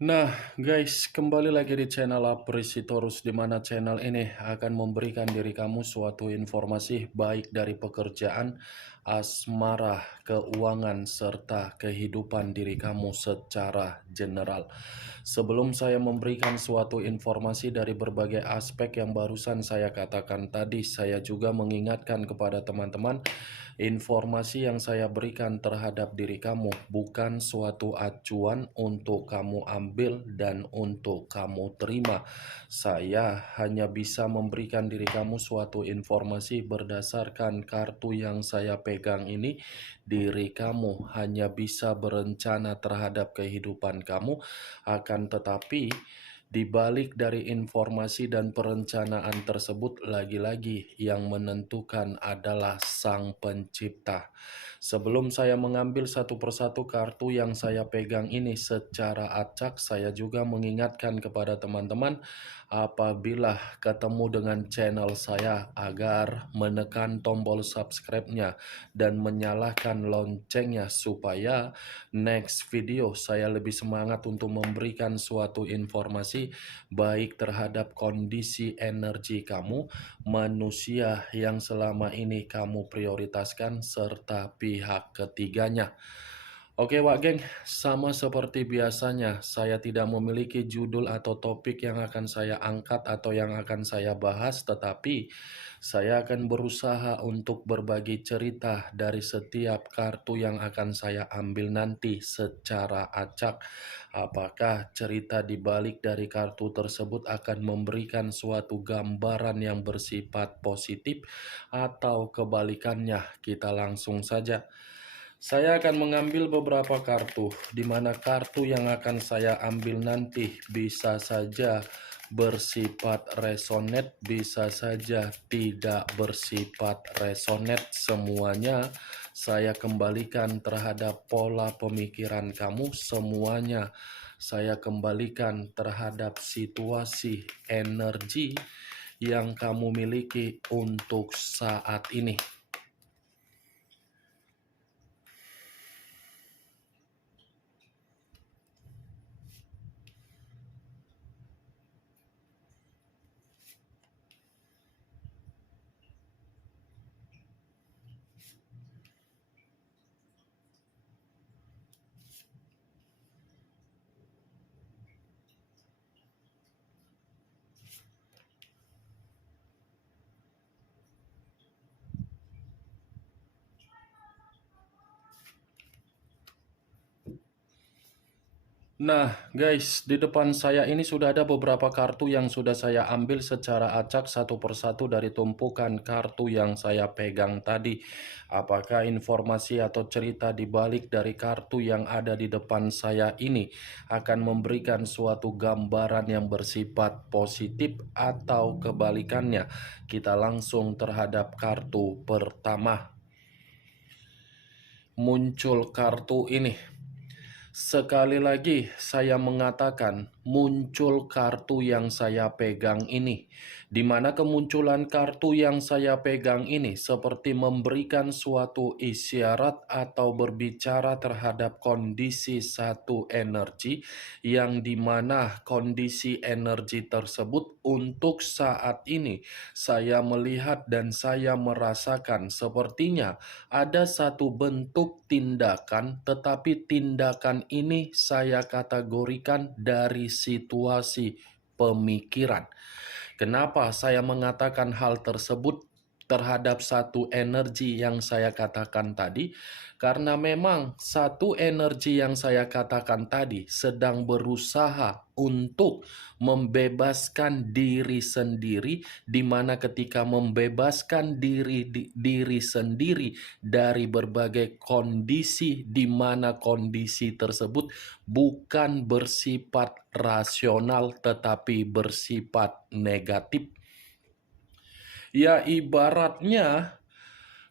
Nah, guys, kembali lagi di channel Apresitorus, di mana channel ini akan memberikan diri kamu suatu informasi baik dari pekerjaan, asmara, keuangan, serta kehidupan diri kamu secara general. Sebelum saya memberikan suatu informasi dari berbagai aspek yang barusan saya katakan tadi, saya juga mengingatkan kepada teman-teman, informasi yang saya berikan terhadap diri kamu bukan suatu acuan untuk kamu ambil dan untuk kamu terima. Saya hanya bisa memberikan diri kamu suatu informasi berdasarkan kartu yang saya pegang ini. Diri kamu hanya bisa berencana terhadap kehidupan kamu, akan tetapi di balik dari informasi dan perencanaan tersebut, lagi-lagi yang menentukan adalah Sang Pencipta. Sebelum saya mengambil satu persatu kartu yang saya pegang ini secara acak, saya juga mengingatkan kepada teman-teman, apabila ketemu dengan channel saya, agar menekan tombol subscribe-nya dan menyalakan loncengnya supaya next video saya lebih semangat untuk memberikan suatu informasi baik terhadap kondisi energi kamu, manusia yang selama ini kamu prioritaskan, serta pihak ketiganya. Oke Wak Geng, sama seperti biasanya, saya tidak memiliki judul atau topik yang akan saya angkat atau yang akan saya bahas, tetapi saya akan berusaha untuk berbagi cerita dari setiap kartu yang akan saya ambil nanti secara acak. Apakah cerita di balik dari kartu tersebut akan memberikan suatu gambaran yang bersifat positif atau kebalikannya? Kita langsung saja. Saya akan mengambil beberapa kartu, di mana kartu yang akan saya ambil nanti bisa saja bersifat resonate, bisa saja tidak bersifat resonate. Semuanya saya kembalikan terhadap pola pemikiran kamu, semuanya saya kembalikan terhadap situasi energi yang kamu miliki untuk saat ini. Nah, guys, di depan saya ini sudah ada beberapa kartu yang sudah saya ambil secara acak satu persatu dari tumpukan kartu yang saya pegang tadi. Apakah informasi atau cerita di balik dari kartu yang ada di depan saya ini akan memberikan suatu gambaran yang bersifat positif atau kebalikannya? Kita langsung terhadap kartu pertama. Muncul kartu ini. Sekali lagi saya mengatakan, muncul kartu yang saya pegang ini, di mana kemunculan kartu yang saya pegang ini seperti memberikan suatu isyarat atau berbicara terhadap kondisi satu energi, yang dimana kondisi energi tersebut untuk saat ini saya melihat dan saya merasakan sepertinya ada satu bentuk tindakan, tetapi tindakan ini saya kategorikan dari situasi pemikiran. Kenapa saya mengatakan hal tersebut terhadap satu energi yang saya katakan tadi? Karena memang satu energi yang saya katakan tadi sedang berusaha untuk membebaskan diri sendiri, di mana ketika membebaskan diri sendiri dari berbagai kondisi, di mana kondisi tersebut bukan bersifat rasional tetapi bersifat negatif. Ya, ibaratnya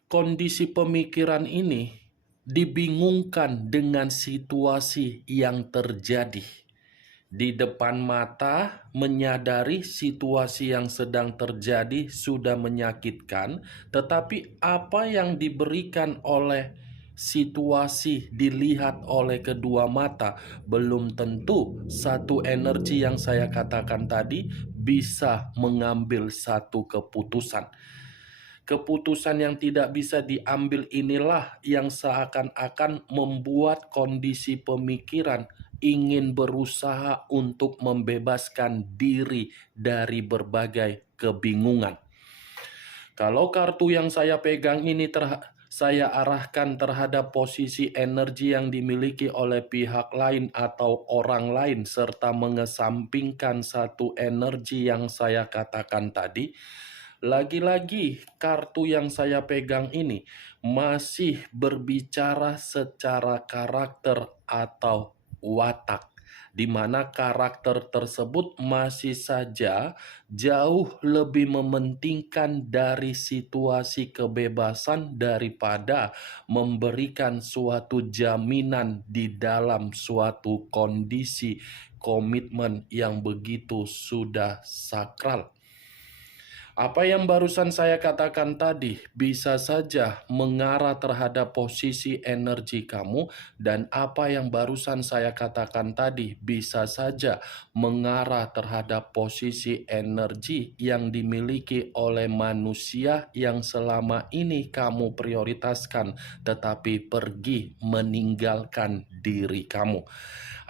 kondisi pemikiran ini dibingungkan dengan situasi yang terjadi di depan mata, menyadari situasi yang sedang terjadi sudah menyakitkan, tetapi apa yang diberikan oleh situasi dilihat oleh kedua mata, belum tentu satu energi yang saya katakan tadi bisa mengambil satu keputusan. Keputusan yang tidak bisa diambil inilah yang seakan-akan membuat kondisi pemikiran ingin berusaha untuk membebaskan diri dari berbagai kebingungan. Kalau kartu yang saya pegang ini saya arahkan terhadap posisi energi yang dimiliki oleh pihak lain atau orang lain, serta mengesampingkan satu energi yang saya katakan tadi. Lagi-lagi, kartu yang saya pegang ini masih berbicara secara karakter atau watak, di mana karakter tersebut masih saja jauh lebih mementingkan dari situasi kebebasan daripada memberikan suatu jaminan di dalam suatu kondisi komitmen yang begitu sudah sakral. Apa yang barusan saya katakan tadi bisa saja mengarah terhadap posisi energi kamu, dan apa yang barusan saya katakan tadi bisa saja mengarah terhadap posisi energi yang dimiliki oleh manusia yang selama ini kamu prioritaskan, tetapi pergi meninggalkan diri kamu.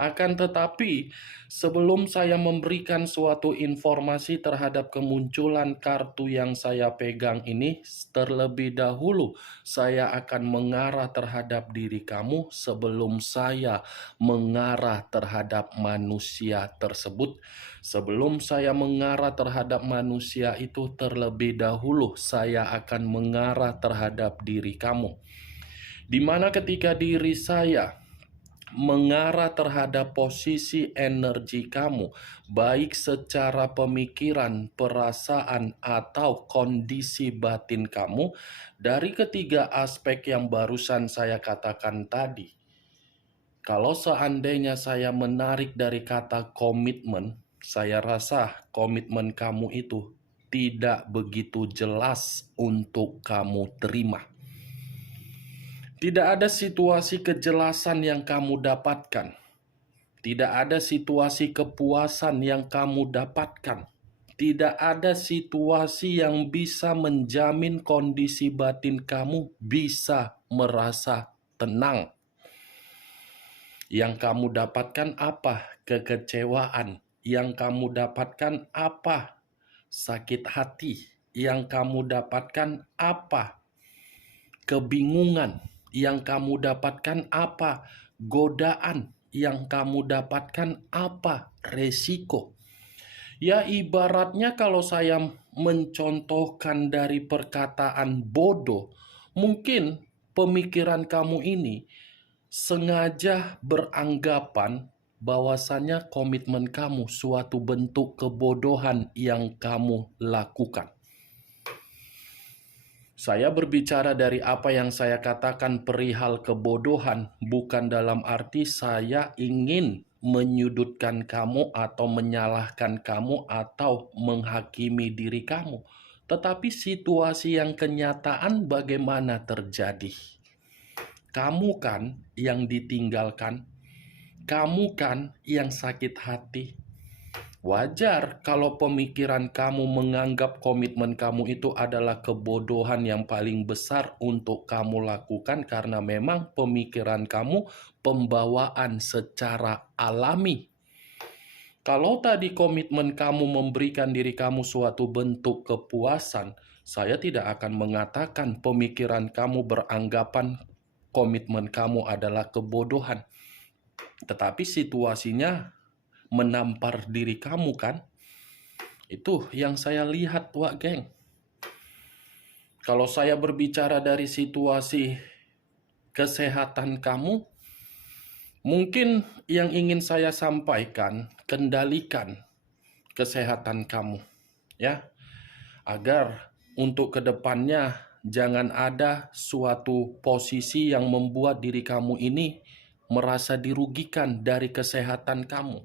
Akan tetapi, sebelum saya memberikan suatu informasi terhadap kemunculan kartu yang saya pegang ini, terlebih dahulu saya akan mengarah terhadap diri kamu sebelum saya mengarah terhadap manusia tersebut. Sebelum saya mengarah terhadap manusia itu, terlebih dahulu saya akan mengarah terhadap diri kamu. Di mana ketika diri saya mengarah terhadap posisi energi kamu, baik secara pemikiran, perasaan, atau kondisi batin kamu, dari ketiga aspek yang barusan saya katakan tadi. Kalau seandainya saya menarik dari kata komitmen, saya rasa komitmen kamu itu tidak begitu jelas untuk kamu terima. Tidak ada situasi kejelasan yang kamu dapatkan. Tidak ada situasi kepuasan yang kamu dapatkan. Tidak ada situasi yang bisa menjamin kondisi batin kamu bisa merasa tenang. Yang kamu dapatkan apa? Kekecewaan. Yang kamu dapatkan apa? Sakit hati. Yang kamu dapatkan apa? Kebingungan. Yang kamu dapatkan apa? Godaan. Yang kamu dapatkan apa? Resiko. Ya, ibaratnya kalau saya mencontohkan dari perkataan bodoh, mungkin pemikiran kamu ini sengaja beranggapan bahwasanya komitmen kamu suatu bentuk kebodohan yang kamu lakukan. Saya berbicara dari apa yang saya katakan perihal kebodohan, bukan dalam arti saya ingin menyudutkan kamu atau menyalahkan kamu atau menghakimi diri kamu. Tetapi situasi yang kenyataan bagaimana terjadi. Kamu kan yang ditinggalkan, kamu kan yang sakit hati. Wajar kalau pemikiran kamu menganggap komitmen kamu itu adalah kebodohan yang paling besar untuk kamu lakukan, karena memang pemikiran kamu pembawaan secara alami. Kalau tadi komitmen kamu memberikan diri kamu suatu bentuk kepuasan, saya tidak akan mengatakan pemikiran kamu beranggapan komitmen kamu adalah kebodohan. Tetapi situasinya menampar diri kamu kan? Itu yang saya lihat, Wak Geng. Kalau saya berbicara dari situasi kesehatan kamu, mungkin yang ingin saya sampaikan, kendalikan kesehatan kamu, ya. Agar untuk kedepannya jangan ada suatu posisi yang membuat diri kamu ini merasa dirugikan dari kesehatan kamu.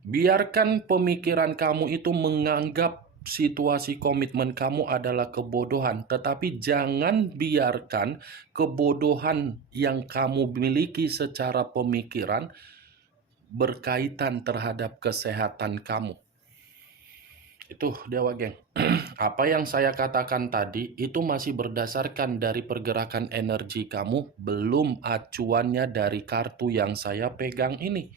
Biarkan pemikiran kamu itu menganggap situasi komitmen kamu adalah kebodohan, tetapi jangan biarkan kebodohan yang kamu miliki secara pemikiran berkaitan terhadap kesehatan kamu. Itu Dewa Geng. Apa yang saya katakan tadi itu masih berdasarkan dari pergerakan energi kamu, belum acuannya dari kartu yang saya pegang ini.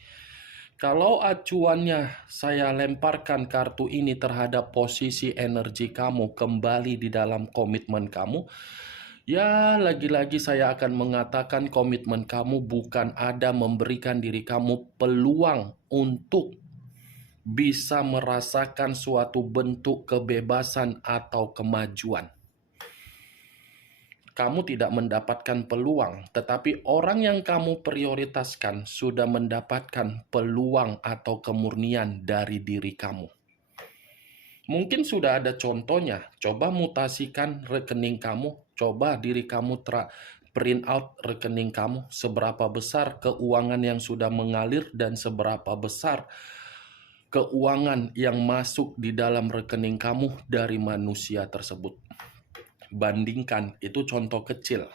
Kalau acuannya saya lemparkan kartu ini terhadap posisi energi kamu kembali di dalam komitmen kamu, ya lagi-lagi saya akan mengatakan komitmen kamu bukan ada memberikan diri kamu peluang untuk bisa merasakan suatu bentuk kebebasan atau kemajuan. Kamu tidak mendapatkan peluang, tetapi orang yang kamu prioritaskan sudah mendapatkan peluang atau kemurnian dari diri kamu. Mungkin sudah ada contohnya, coba mutasikan rekening kamu, coba diri kamu print out rekening kamu, seberapa besar keuangan yang sudah mengalir dan seberapa besar keuangan yang masuk di dalam rekening kamu dari manusia tersebut. Bandingkan, itu contoh kecil.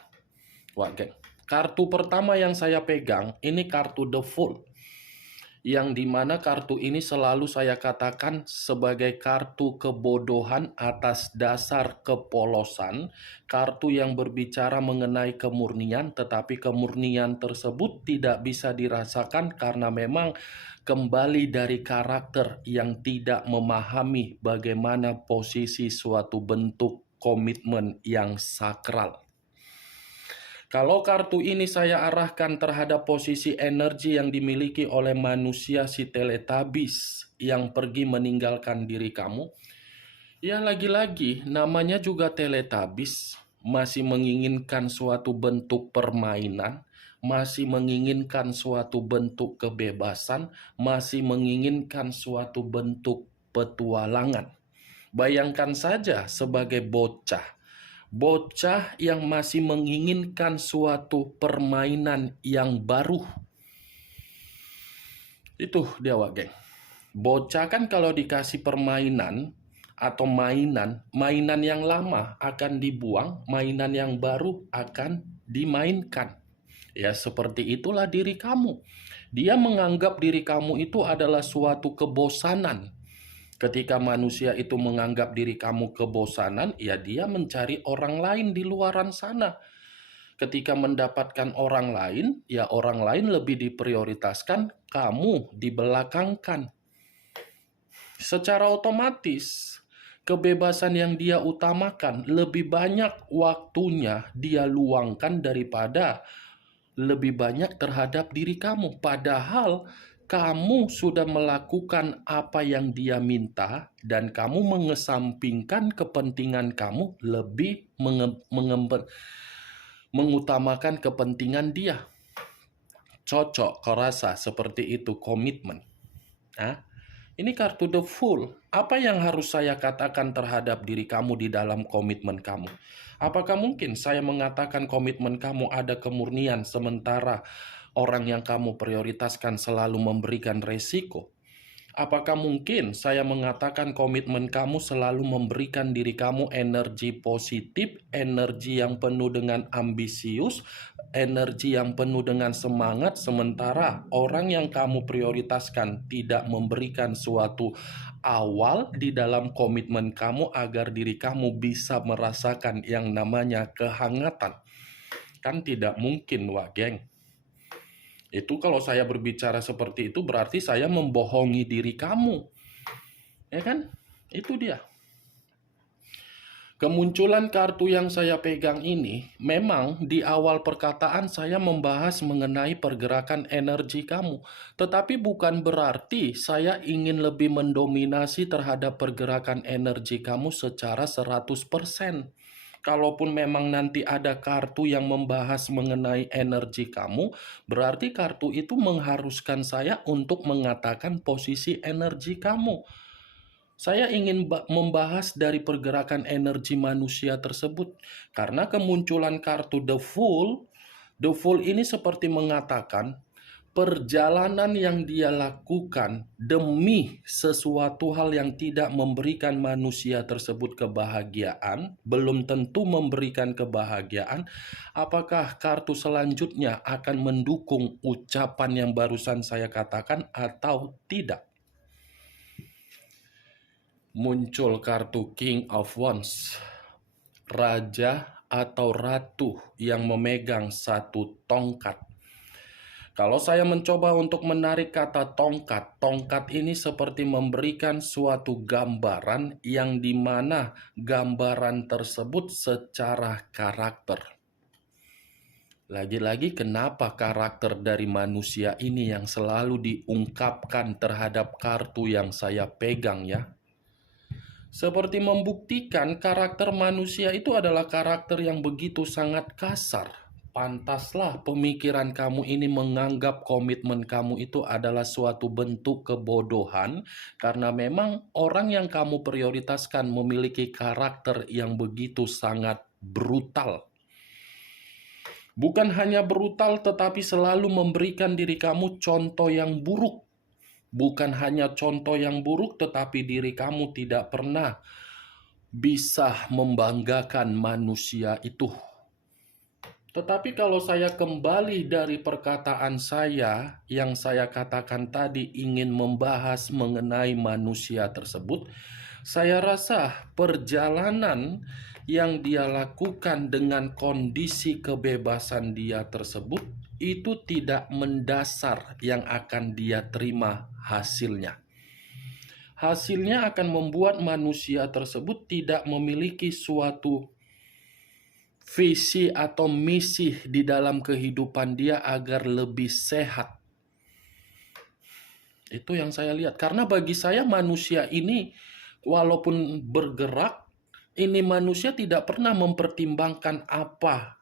Wah, geng. Kartu pertama yang saya pegang, ini kartu The Fool. Yang dimana kartu ini selalu saya katakan sebagai kartu kebodohan atas dasar kepolosan. Kartu yang berbicara mengenai kemurnian, tetapi kemurnian tersebut tidak bisa dirasakan karena memang kembali dari karakter yang tidak memahami bagaimana posisi suatu bentuk komitmen yang sakral. Kalau kartu ini saya arahkan terhadap posisi energi yang dimiliki oleh manusia si Teletubbies yang pergi meninggalkan diri kamu, ya lagi-lagi namanya juga Teletubbies, masih menginginkan suatu bentuk permainan, masih menginginkan suatu bentuk kebebasan, masih menginginkan suatu bentuk petualangan. Bayangkan saja sebagai bocah yang masih menginginkan suatu permainan yang baru. Itu dia, Wak Geng. Bocah kan kalau dikasih permainan atau mainan yang lama akan dibuang, mainan yang baru akan dimainkan. Ya, seperti itulah diri kamu. Dia menganggap diri kamu itu adalah suatu kebosanan. Ketika manusia itu menganggap diri kamu kebosanan, ya dia mencari orang lain di luaran sana. Ketika mendapatkan orang lain, ya orang lain lebih diprioritaskan, kamu dibelakangkan. Secara otomatis, kebebasan yang dia utamakan lebih banyak waktunya dia luangkan daripada lebih banyak terhadap diri kamu. Padahal kamu sudah melakukan apa yang dia minta dan kamu mengesampingkan kepentingan kamu, lebih mengutamakan kepentingan dia. Cocok kau rasa seperti itu komitmen? Ini kartu The Fool. Apa yang harus saya katakan terhadap diri kamu di dalam komitmen kamu? Apakah mungkin saya mengatakan komitmen kamu ada kemurnian sementara orang yang kamu prioritaskan selalu memberikan resiko? Apakah mungkin saya mengatakan komitmen kamu selalu memberikan diri kamu energi positif, energi yang penuh dengan ambisius, energi yang penuh dengan semangat, sementara orang yang kamu prioritaskan tidak memberikan suatu awal di dalam komitmen kamu agar diri kamu bisa merasakan yang namanya kehangatan? Kan tidak mungkin, Wak Geng. Itu kalau saya berbicara seperti itu berarti saya membohongi diri kamu. Ya kan? Itu dia. Kemunculan kartu yang saya pegang ini, memang di awal perkataan saya membahas mengenai pergerakan energi kamu. Tetapi bukan berarti saya ingin lebih mendominasi terhadap pergerakan energi kamu secara 100%. Kalaupun memang nanti ada kartu yang membahas mengenai energi kamu, berarti kartu itu mengharuskan saya untuk mengatakan posisi energi kamu. Saya ingin membahas dari pergerakan energi manusia tersebut. Karena kemunculan kartu The Fool ini seperti mengatakan, perjalanan yang dia lakukan demi sesuatu hal yang tidak memberikan manusia tersebut kebahagiaan, belum tentu memberikan kebahagiaan, apakah kartu selanjutnya akan mendukung ucapan yang barusan saya katakan atau tidak? Muncul kartu King of Wands, raja atau ratu yang memegang satu tongkat. Kalau saya mencoba untuk menarik kata tongkat, tongkat ini seperti memberikan suatu gambaran yang dimana gambaran tersebut secara karakter. Lagi-lagi kenapa karakter dari manusia ini yang selalu diungkapkan terhadap kartu yang saya pegang ya? Seperti membuktikan karakter manusia itu adalah karakter yang begitu sangat kasar. Pantaslah pemikiran kamu ini menganggap komitmen kamu itu adalah suatu bentuk kebodohan karena memang orang yang kamu prioritaskan memiliki karakter yang begitu sangat brutal. Bukan hanya brutal tetapi selalu memberikan diri kamu contoh yang buruk. Bukan hanya contoh yang buruk tetapi diri kamu tidak pernah bisa membanggakan manusia itu. Tetapi kalau saya kembali dari perkataan saya yang saya katakan tadi ingin membahas mengenai manusia tersebut, saya rasa perjalanan yang dia lakukan dengan kondisi kebebasan dia tersebut itu tidak mendasar yang akan dia terima hasilnya. Hasilnya akan membuat manusia tersebut tidak memiliki suatu visi atau misi di dalam kehidupan dia agar lebih sehat. Itu yang saya lihat. Karena bagi saya manusia ini walaupun bergerak, ini manusia tidak pernah mempertimbangkan apa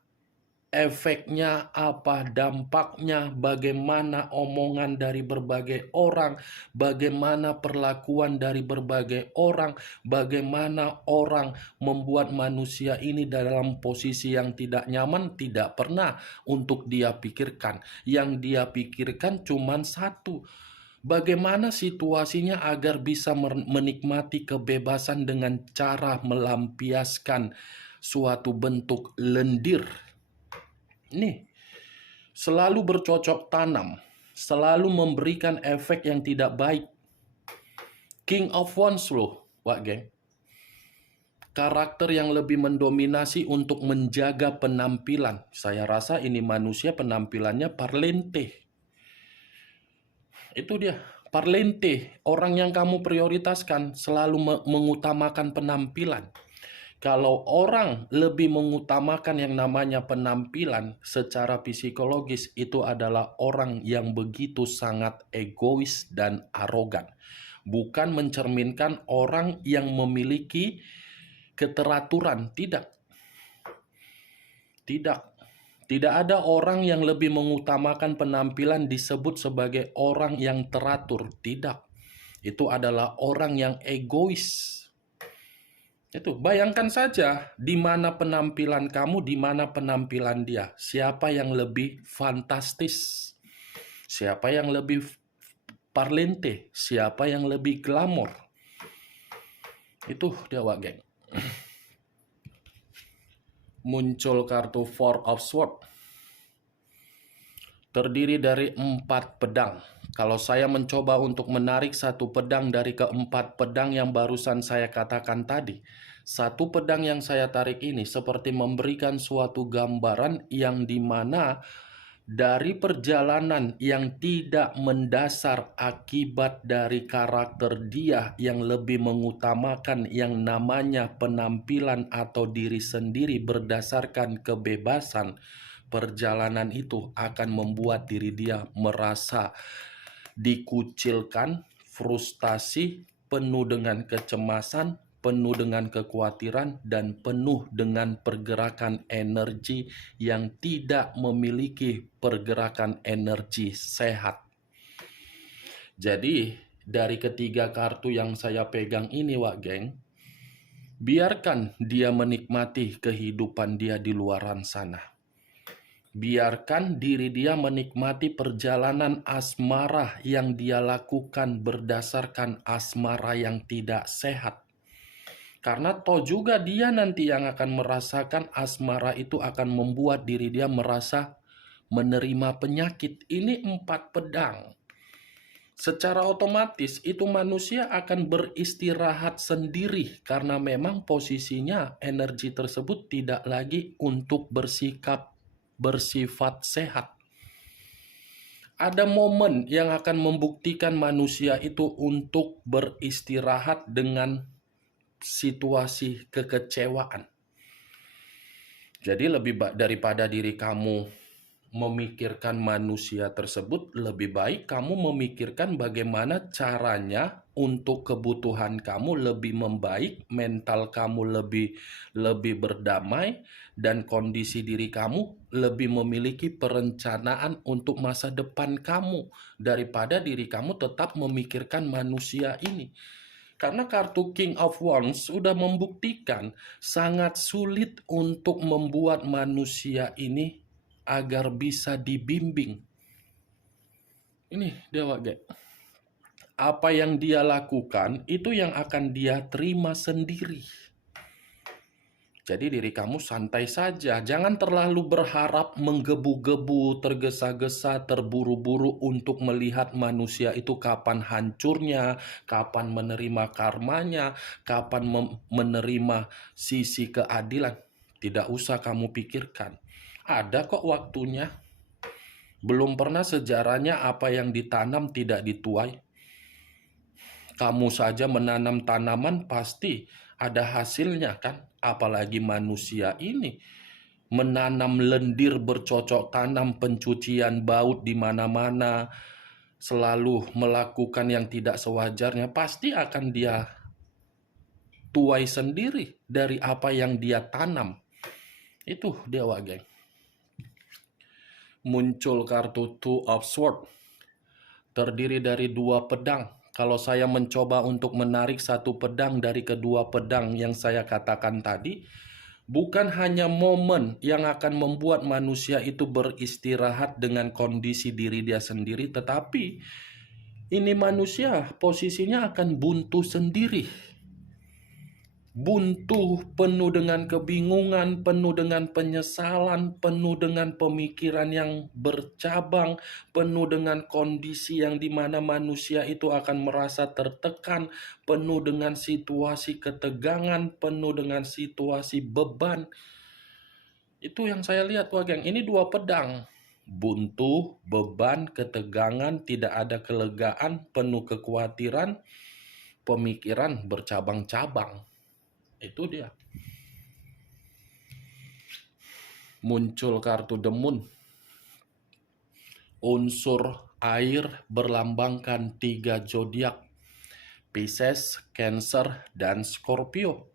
efeknya, apa dampaknya, bagaimana omongan dari berbagai orang, bagaimana perlakuan dari berbagai orang, bagaimana orang membuat manusia ini dalam posisi yang tidak nyaman, tidak pernah untuk dia pikirkan. Yang dia pikirkan cuma satu, bagaimana situasinya agar bisa menikmati kebebasan dengan cara melampiaskan suatu bentuk lendir. Nih, selalu bercocok tanam, selalu memberikan efek yang tidak baik. King of Wands loh, Wak Geng. Karakter yang lebih mendominasi untuk menjaga penampilan. Saya rasa ini manusia penampilannya parlente. Itu dia, parlente. Orang yang kamu prioritaskan selalu mengutamakan penampilan. Kalau orang lebih mengutamakan yang namanya penampilan secara psikologis, itu adalah orang yang begitu sangat egois dan arogan. Bukan mencerminkan orang yang memiliki keteraturan, tidak. Tidak. Tidak ada orang yang lebih mengutamakan penampilan disebut sebagai orang yang teratur, tidak. Itu adalah orang yang egois. Itu bayangkan saja di mana penampilan kamu, di mana penampilan dia. Siapa yang lebih fantastis? Siapa yang lebih parlente? Siapa yang lebih glamor? Itu dia, Wak Geng. Muncul kartu Four of Swords. Terdiri dari 4 pedang. Kalau saya mencoba untuk menarik satu pedang dari keempat pedang yang barusan saya katakan tadi, satu pedang yang saya tarik ini seperti memberikan suatu gambaran yang dimana dari perjalanan yang tidak mendasar akibat dari karakter dia yang lebih mengutamakan yang namanya penampilan atau diri sendiri berdasarkan kebebasan, perjalanan itu akan membuat diri dia merasa dikucilkan, frustasi, penuh dengan kecemasan, penuh dengan kekhawatiran, dan penuh dengan pergerakan energi yang tidak memiliki pergerakan energi sehat. Jadi, dari ketiga kartu yang saya pegang ini, Wak Geng, biarkan dia menikmati kehidupan dia di luaran sana. Biarkan diri dia menikmati perjalanan asmara yang dia lakukan berdasarkan asmara yang tidak sehat. Karena toh juga dia nanti yang akan merasakan asmara itu akan membuat diri dia merasa menerima penyakit. Ini 4 pedang. Secara otomatis itu manusia akan beristirahat sendiri karena memang posisinya energi tersebut tidak lagi untuk bersifat sehat. Ada momen yang akan membuktikan manusia itu untuk beristirahat dengan situasi kekecewaan. Jadi daripada diri kamu memikirkan manusia tersebut, lebih baik kamu memikirkan bagaimana caranya untuk kebutuhan kamu lebih membaik, mental kamu lebih berdamai, dan kondisi diri kamu lebih memiliki perencanaan untuk masa depan kamu daripada diri kamu tetap memikirkan manusia ini. Karena kartu King of Wands sudah membuktikan sangat sulit untuk membuat manusia ini agar bisa dibimbing. Ini Dewa Ge. Apa yang dia lakukan itu yang akan dia terima sendiri. Jadi diri kamu santai saja, jangan terlalu berharap menggebu-gebu, tergesa-gesa, terburu-buru untuk melihat manusia itu kapan hancurnya, kapan menerima karmanya, kapan menerima sisi keadilan. Tidak usah kamu pikirkan. Ada kok waktunya. Belum pernah sejarahnya apa yang ditanam tidak dituai. Kamu saja menanam tanaman pasti ada hasilnya kan? Apalagi manusia ini menanam lendir bercocok tanam, pencucian baut di mana-mana, selalu melakukan yang tidak sewajarnya, pasti akan dia tuai sendiri dari apa yang dia tanam. Itu Dewa Geng. Muncul kartu Two of Swords, terdiri dari 2 pedang. Kalau saya mencoba untuk menarik 1 pedang dari kedua pedang yang saya katakan tadi, bukan hanya momen yang akan membuat manusia itu beristirahat dengan kondisi diri dia sendiri, tetapi ini manusia posisinya akan buntu sendiri. Buntu, penuh dengan kebingungan, penuh dengan penyesalan, penuh dengan pemikiran yang bercabang, penuh dengan kondisi yang dimana manusia itu akan merasa tertekan, penuh dengan situasi ketegangan, penuh dengan situasi beban. Itu yang saya lihat, Wah Geng. Ini 2 pedang. Buntu, beban, ketegangan, tidak ada kelegaan, penuh kekhawatiran, pemikiran bercabang-cabang. Itu dia. Muncul kartu The Moon. Unsur air berlambangkan 3 zodiak. Pisces, Cancer, dan Scorpio.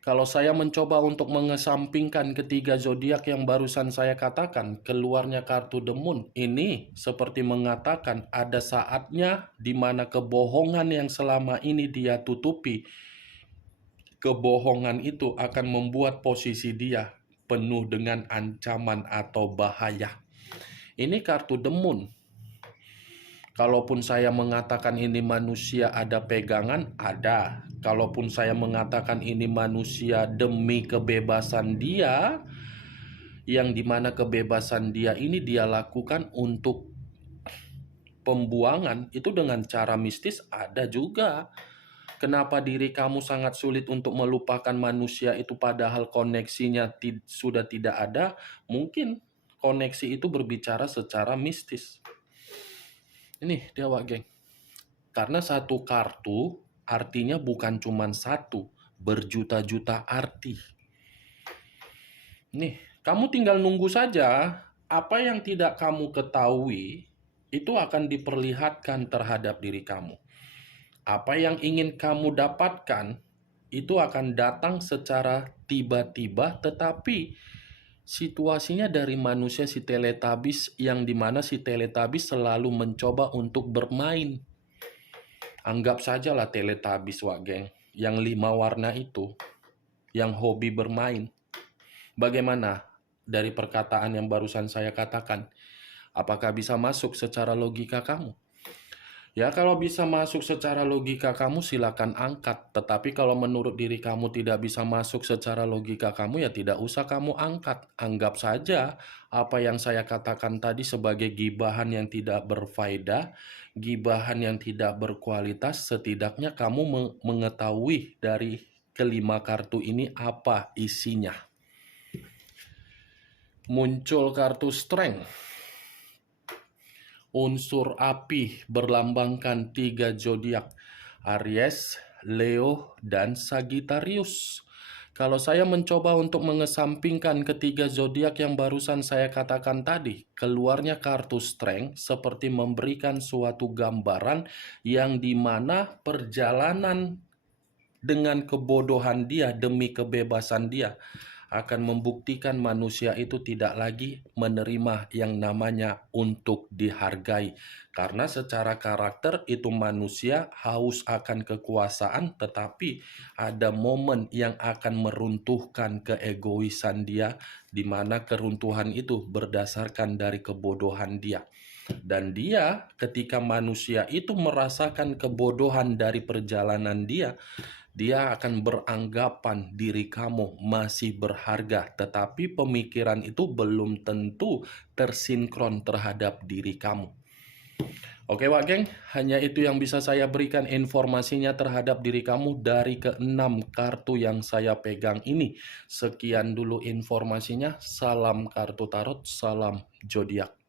Kalau saya mencoba untuk mengesampingkan ketiga zodiak yang barusan saya katakan, keluarnya kartu The Moon. Ini seperti mengatakan ada saatnya di mana kebohongan yang selama ini dia tutupi, kebohongan itu akan membuat posisi dia penuh dengan ancaman atau bahaya. Ini kartu The Moon. Kalaupun saya mengatakan ini manusia ada pegangan, ada. Kalaupun saya mengatakan ini manusia demi kebebasan dia, yang dimana kebebasan dia ini dia lakukan untuk pembuangan, itu dengan cara mistis, ada juga. Kenapa diri kamu sangat sulit untuk melupakan manusia itu padahal koneksinya sudah tidak ada? Mungkin koneksi itu berbicara secara mistis. Ini Dewa Geng. Karena 1 kartu artinya bukan cuma 1, berjuta-juta arti. Nih, kamu tinggal nunggu saja apa yang tidak kamu ketahui itu akan diperlihatkan terhadap diri kamu. Apa yang ingin kamu dapatkan itu akan datang secara tiba-tiba, tetapi situasinya dari manusia si Teletubbies, yang dimana si Teletubbies selalu mencoba untuk bermain. Anggap sajalah Teletubbies, Wak Geng, yang 5 warna itu, yang hobi bermain. Bagaimana? dari perkataan yang barusan saya katakan? Apakah bisa masuk secara logika kamu? Ya, kalau bisa masuk secara logika kamu silakan angkat. Tetapi kalau menurut diri kamu tidak bisa masuk secara logika kamu, ya tidak usah kamu angkat. Anggap saja apa yang saya katakan tadi sebagai gibahan yang tidak berfaedah, gibahan yang tidak berkualitas. Setidaknya kamu mengetahui dari kelima kartu ini apa isinya. Muncul kartu Strength. Unsur api berlambangkan 3 zodiak, Aries, Leo, dan Sagittarius. Kalau saya mencoba untuk mengesampingkan ketiga zodiak yang barusan saya katakan tadi, keluarnya kartu Strength seperti memberikan suatu gambaran yang dimana perjalanan dengan kebodohan dia demi kebebasan dia akan membuktikan manusia itu tidak lagi menerima yang namanya untuk dihargai. Karena secara karakter itu manusia haus akan kekuasaan, tetapi ada momen yang akan meruntuhkan keegoisan dia, di mana keruntuhan itu berdasarkan dari kebodohan dia. Dan dia, ketika manusia itu merasakan kebodohan dari perjalanan dia akan beranggapan diri kamu masih berharga, tetapi pemikiran itu belum tentu tersinkron terhadap diri kamu. Oke Wak Geng, hanya itu yang bisa saya berikan informasinya terhadap diri kamu dari keenam kartu yang saya pegang ini. Sekian dulu informasinya, salam kartu tarot, salam zodiak.